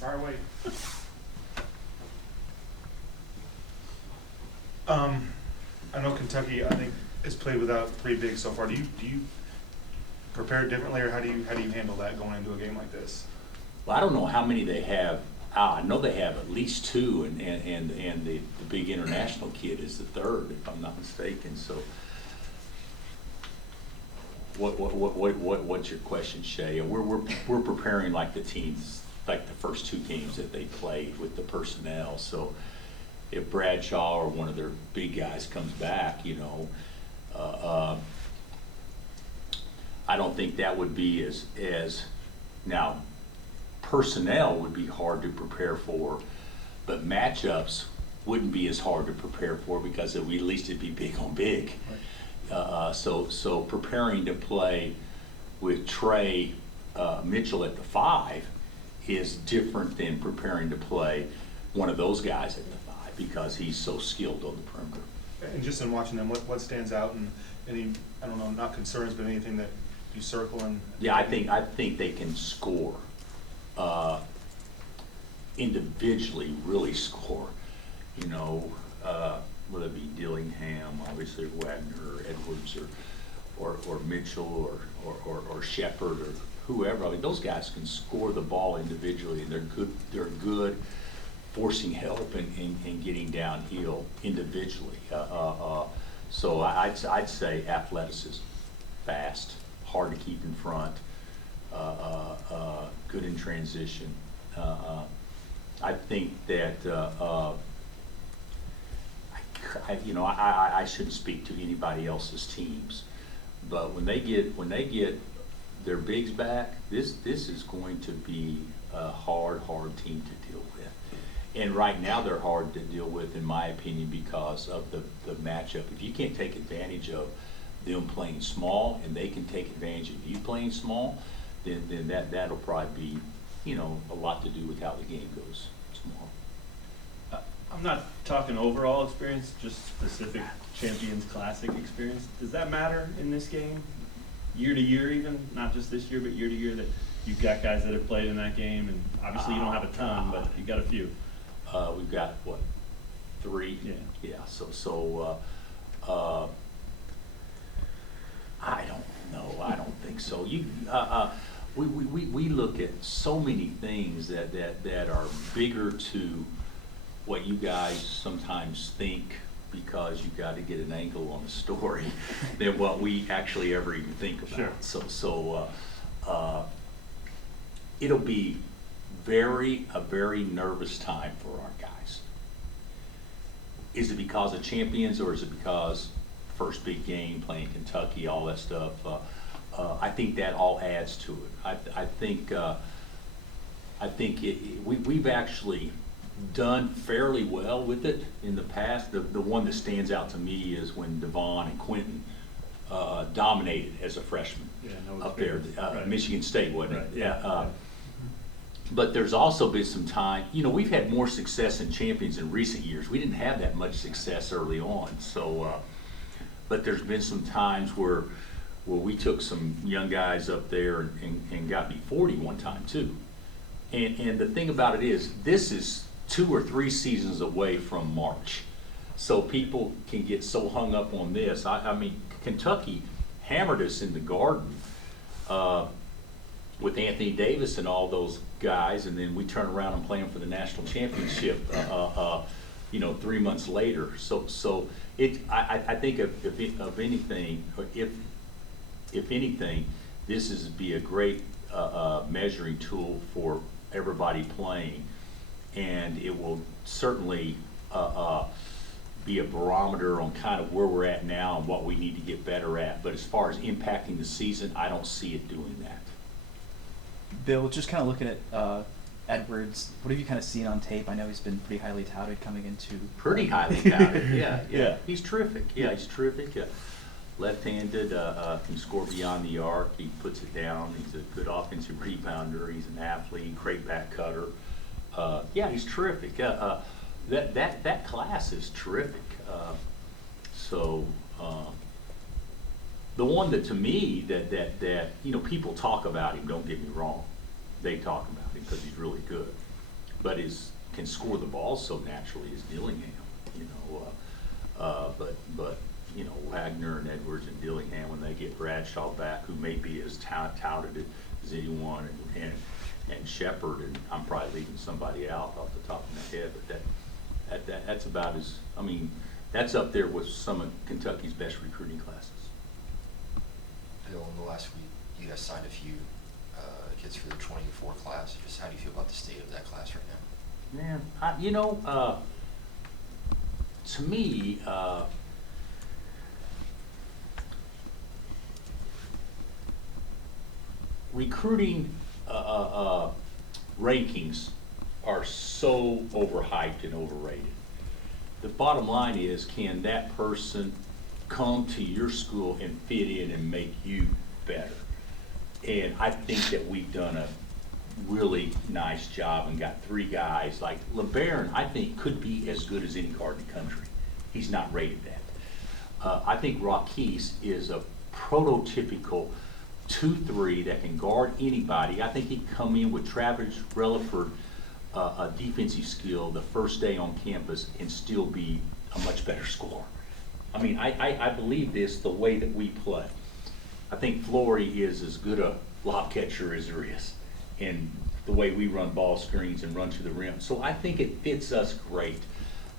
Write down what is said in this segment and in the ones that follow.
Far away. I know Kentucky, I think, has played without three bigs so far. Do you prepare differently, or how do you handle that going into a game like this? Well, I don't know how many they have. I know they have at least two, and the big international kid is the third, if I'm not mistaken. So, what's your question, Shay? We're preparing like the teams, like the first two games that they played with the personnel. So, if Bradshaw or one of their big guys comes back, you know, I don't think that would be as now. Personnel would be hard to prepare for, but matchups wouldn't be as hard to prepare for because at least it'd be big on big. So preparing to play with Trey Mitchell at the 5 is different than preparing to play one of those guys at the 5 because he's so skilled on the perimeter. And just in watching them, what stands out, and any, I don't know, not concerns, but anything that you circle and? Yeah, I think they can score. Individually really score, you know, whether it be Dillingham, obviously Wagner, or Edwards, or Mitchell, or Shepard, or whoever. I mean, those guys can score the ball individually, and they're good forcing help and getting downhill individually. So I'd say athleticism, fast, hard to keep in front. Good in transition. I think that I shouldn't speak to anybody else's teams, but when they get their bigs back, this is going to be a hard team to deal with. And right now they're hard to deal with, in my opinion, because of the matchup. If you can't take advantage of them playing small, and they can take advantage of you playing small, then that'll probably be, you know, a lot to do with how the game goes tomorrow. I'm not talking overall experience, just specific Champions Classic experience. Does that matter in this game? Year to year even, not just this year, but year to year, that you've got guys that have played in that game, and obviously you don't have a ton, but you've got a few. We've got, what, 3? Yeah. So I don't know. I don't think so. We look at so many things that are bigger to what you guys sometimes think, because you got to get an angle on the story, than what we actually ever even think about. Sure. So it'll be a very nervous time for our guys. Is it because of champions, or is it because first big game, playing Kentucky, all that stuff? I think that all adds to it. I think we've actually done fairly well with it in the past. The one that stands out to me is when Devon and Quentin dominated as a freshman up there, right. Michigan State, wasn't it? Right. Yeah. But there's also been some time, you know, we've had more success in champions in recent years. We didn't have that much success early on. So, but there's been some times where we took some young guys up there and got me 40 one time too. And the thing about it is, this is 2 or 3 seasons away from March. So people can get so hung up on this. I mean, Kentucky hammered us in the Garden with Anthony Davis and all those guys, and then we turn around and play them for the national championship, 3 months later. So I think if anything, this is be a great measuring tool for everybody playing, and it will certainly be a barometer on kind of where we're at now and what we need to get better at. But as far as impacting the season, I don't see it doing that. Bill, just kind of looking at Edwards, what have you kind of seen on tape? I know he's been pretty highly touted coming into. Pretty highly touted, yeah. Yeah. He's terrific. Yeah, he's terrific. Left-handed, can score beyond the arc. He puts it down. He's a good offensive rebounder. He's an athlete, great back cutter. He's terrific. That class is terrific. The one that, to me, that people talk about him. Don't get me wrong, they talk about him because he's really good. can score the ball so naturally is Dillingham, you know. But you know, Wagner and Edwards and Dillingham, when they get Bradshaw back, who may be as touted as anyone, and Shepard, and I'm probably leaving somebody out off the top of my head, but that's about as, I mean, that's up there with some of Kentucky's best recruiting classes. Bill, in the last week, you guys signed a few kids for the 24 class. Just how do you feel about the state of that class right now? Man, you know, to me, recruiting rankings are so overhyped and overrated. The bottom line is, can that person come to your school and fit in and make you better? And I think that we've done a really nice job and got 3 guys. Like LeBaron, I think, could be as good as any guard in the country. He's not rated that. I think Rakis is a prototypical 2-3 that can guard anybody. I think he can come in with Travis Relaford, a defensive skill the first day on campus and still be a much better scorer. I mean, I believe this the way that we play. I think Flory is as good a lob catcher as there is, and the way we run ball screens and run to the rim. So I think it fits us great.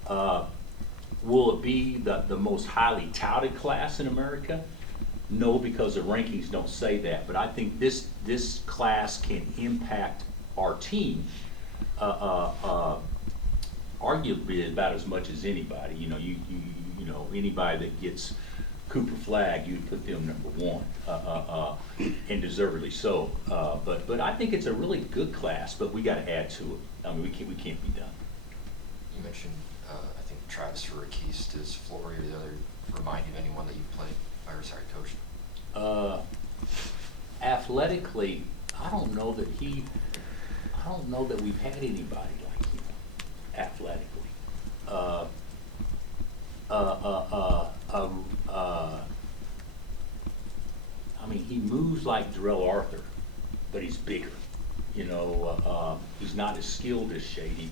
Will it be the most highly touted class in America? No, because the rankings don't say that. But I think this class can impact our team arguably about as much as anybody. You know, you know, anybody that gets Cooper Flag, you'd put them #1, and deservedly so. But I think it's a really good class, but we got to add to it. I mean, we can't be done. You mentioned, I think, Travis Rakis. Does Flory or the other remind you of anyone that you've played, or sorry, coached? Athletically, I don't know that we've had anybody like him athletically. I mean, he moves like Darrell Arthur, but he's bigger. You know, he's not as skilled as Shady,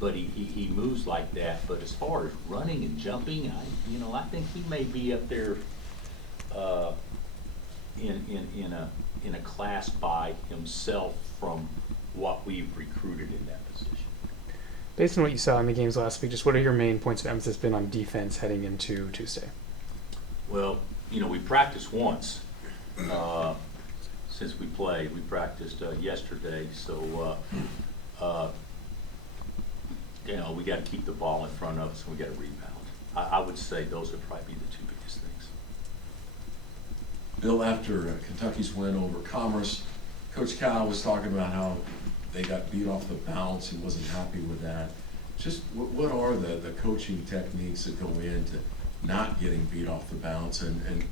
but he moves like that. But as far as running and jumping, I think he may be up there in a class by himself from what we've recruited in that position. Based on what you saw in the games last week, just what are your main points of emphasis been on defense heading into Tuesday? Well, you know, we practiced once since we played. We practiced yesterday, so you know, we got to keep the ball in front of us and we got to rebound. I would say those would probably be the 2 biggest things. Bill, after Kentucky's win over Commerce, Coach Cal was talking about how they got beat off the bounce. He wasn't happy with that. Just what are the coaching techniques that go into not getting beat off the bounce, and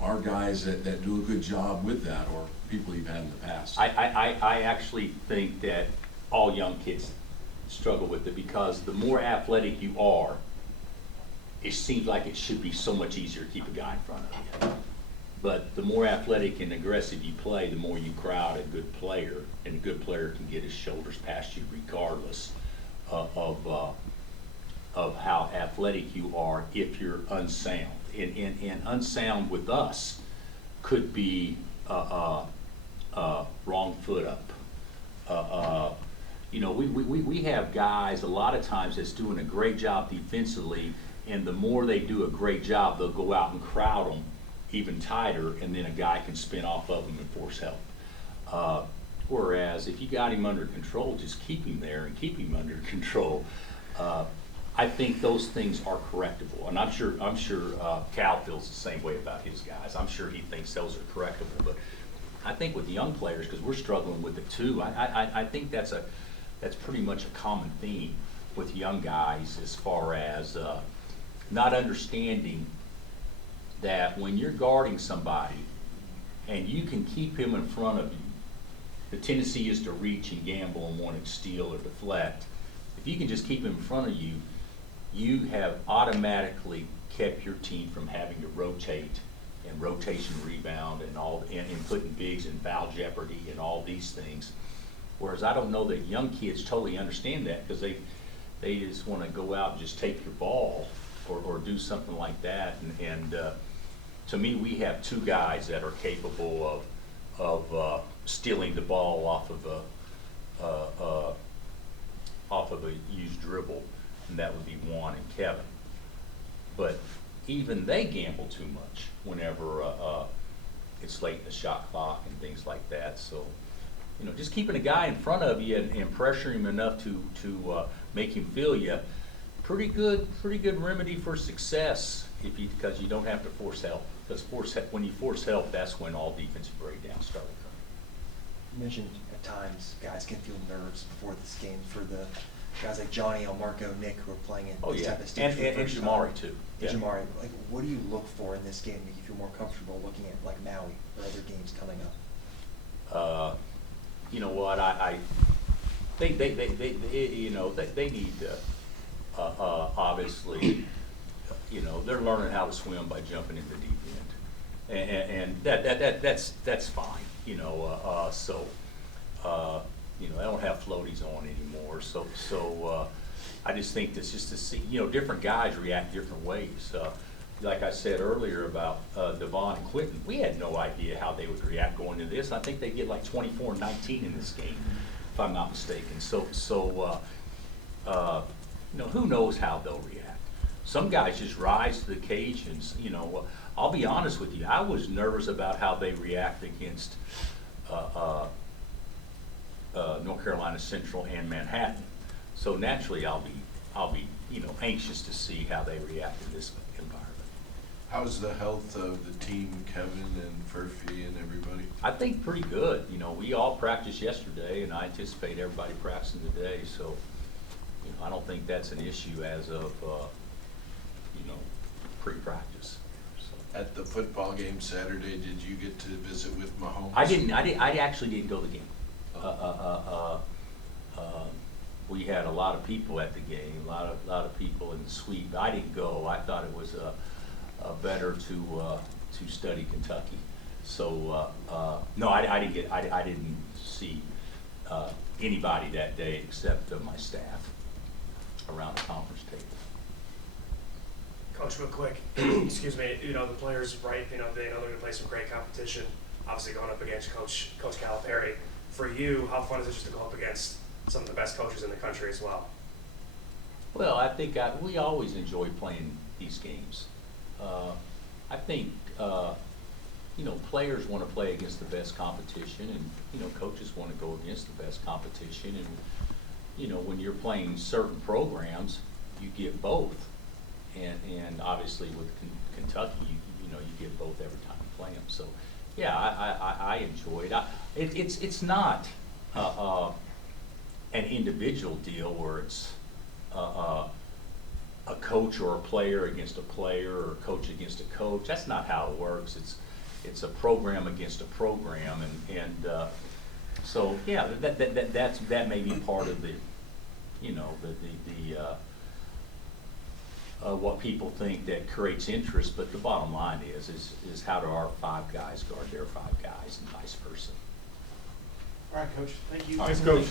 are guys that do a good job with that, or people you've had in the past? I actually think that all young kids struggle with it, because the more athletic you are, it seems like it should be so much easier to keep a guy in front of you. But the more athletic and aggressive you play, the more you crowd a good player, and a good player can get his shoulders past you regardless of how athletic you are if you're unsound. And unsound with us could be wrong foot up. You know, we have guys a lot of times that's doing a great job defensively, and the more they do a great job, they'll go out and crowd them even tighter, and then a guy can spin off of them and force help. Whereas if you got him under control, just keep him there and keep him under control. I think those things are correctable, and I'm sure Cal feels the same way about his guys. I'm sure he thinks those are correctable, but I think with the young players, because we're struggling with it too, I think that's pretty much a common theme with young guys, as far as not understanding that when you're guarding somebody and you can keep him in front of you, the tendency is to reach and gamble and want to steal or deflect. If you can just keep him in front of you, you have automatically kept your team from having to rotate and rotation rebound and putting bigs in foul jeopardy and all these things. Whereas I don't know that young kids totally understand that, because they just want to go out and just take your ball or do something like that. And to me, we have two guys that are capable of stealing the ball off of a used dribble, and that would be Juan and Kevin. But even they gamble too much whenever it's late in the shot clock and things like that. So, you know, just keeping a guy in front of you and pressuring him enough to make him feel you, pretty good remedy for success, because you don't have to force help. Because when you force help, that's when all defensive breakdowns start occurring. You mentioned at times guys can feel nerves before this game for the guys like Johnny, Marco, Nick, who are playing in Oh this yeah, type of stage for the and first Jamari time. too. And Yeah. Jamari, like, what do you look for in this game to make you feel more comfortable looking at like Maui or other games coming up? You know what, they you know, they need obviously, you know, they're learning how to swim by jumping in the deep end, and that's fine, you know. You know, I don't have floaties on anymore, so I just think that's just to see, you know, different guys react different ways. Like I said earlier about Devon and Quentin, we had no idea how they would react going into this. I think they get like 24-19 in this game, if I'm not mistaken. So you know, who knows how they'll react. Some guys just rise to the occasions. You know, I'll be honest with you, I was nervous about how they react against North Carolina Central and Manhattan. So naturally, I'll be you know, anxious to see how they react in this environment. How's the health of the team, Kevin and Furphy and everybody? I think pretty good. You know, we all practiced yesterday, and I anticipate everybody practicing today. So, you know, I don't think that's an issue as of you know, pre-practice. So. At the football game Saturday, did you get to visit with Mahomes? I didn't. I actually didn't go to the game. We had a lot of people at the game, a lot of people in the suite. I didn't go. I thought it was better to study Kentucky. So no, I didn't see anybody that day except my staff around the conference table. Coach, real quick, excuse me, you know, the players, right, you know, they know they're going to play some great competition, obviously going up against Coach Calipari. For you, how fun is it just to go up against some of the best coaches in the country as well? Well, I think we always enjoy playing these games. I think, you know, players want to play against the best competition, and, you know, coaches want to go against the best competition. And, you know, when you're playing certain programs, you get both. And obviously with Kentucky, you know, you get both every time you play them. So, yeah, I enjoy it. It's not an individual deal where it's a coach or a player against a player or a coach against a coach. That's not how it works. It's a program against a program, and so yeah, that may be part of the, you know, what people think that creates interest, but the bottom line is how do our five guys guard their five guys and vice versa. All right, Coach, thank you. All right, Coach.